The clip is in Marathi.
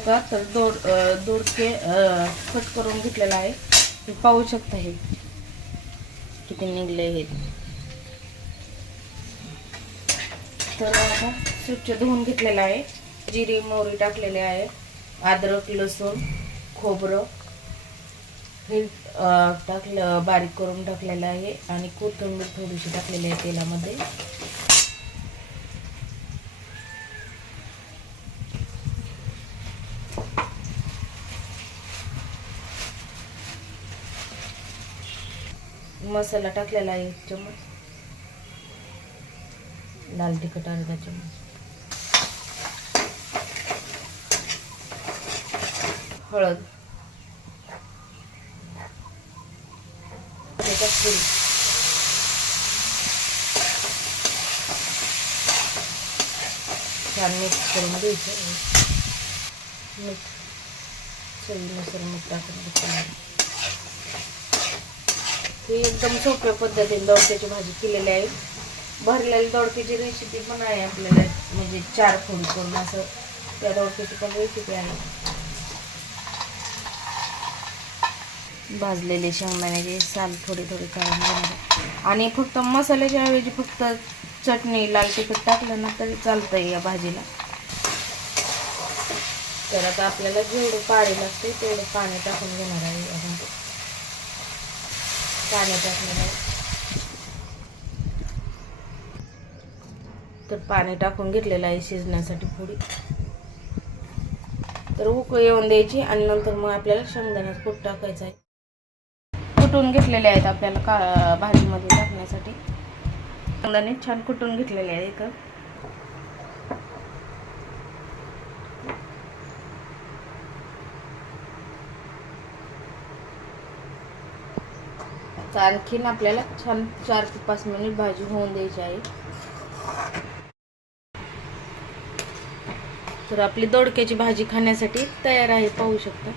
का? तर दोड दोडके कट करून घेतलेला आहे. पाहू शकता हे. किती निघले हे. तर आता स्वच्छ धुवून घेतलेला आहे. जिरी मोहरी टाकलेले आहे. अद्रक लसूण खोबरं. हे टाकलं बारीक करून टाकलेलं आहे. आणि कोथिंबीर थोडीशी टाकलेली आहे तेलामध्ये. मसाला टाकलेला आहे एक चम्मच. लाल तिखट अर्धा चम्मच. हळद. त्याच्यात छान मिक्स करून द्यायचं मीठ. चवीनुसार मीठ टाकून घेतलं ही एकदम सोप्या पद्धतीने दोडक्याची भाजी केलेली आहे. भरलेली दोडक्याची रेसिपी पण आहे आपल्याला म्हणजे चार फोडी करून असं त्या दोडक्याची पण रेसिपी आहे. भाजलेले शेंगदाण्याचे साल थोडी थोडी काढून घेणार आणि फक्त मसाल्याच्या ऐवजी फक्त चटणी लाल तिखट टाकलं ना तरी चालतंय या भाजीला. तर आता आपल्याला जेवढं पाणी लागते तेवढं पाणी टाकून घेणार आहे आपण. पाणी टाकलेलं आहे तर पाणी टाकून घेतलेलं आहे शिजण्यासाठी पुढे. तर उकळी येऊन द्यायची आणि नंतर मग आपल्याला शेंगदाण्यात कूट टाकायचं आहे. कुटून घेतलेले आहेत आपल्याला का भाजीमध्ये टाकण्यासाठी. शेंगदाणे छान कुटून घेतलेले आहेत आणखीन आपल्याला छान चार ते पाच मिनिट भाजी होऊन द्यायची आहे. तर आपली दोडक्याची भाजी खाण्यासाठी तयार आहे पाहू शकता.